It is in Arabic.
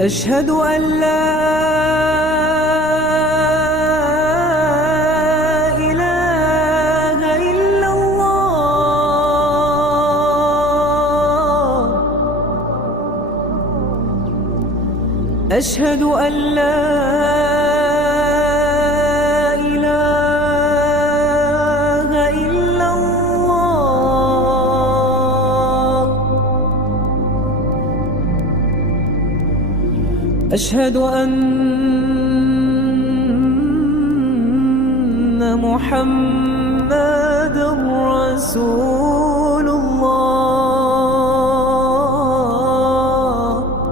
أشهد أن لا إله إلا الله. أشهد أن لا إله إلا الله. أشهد أن محمدًا رسول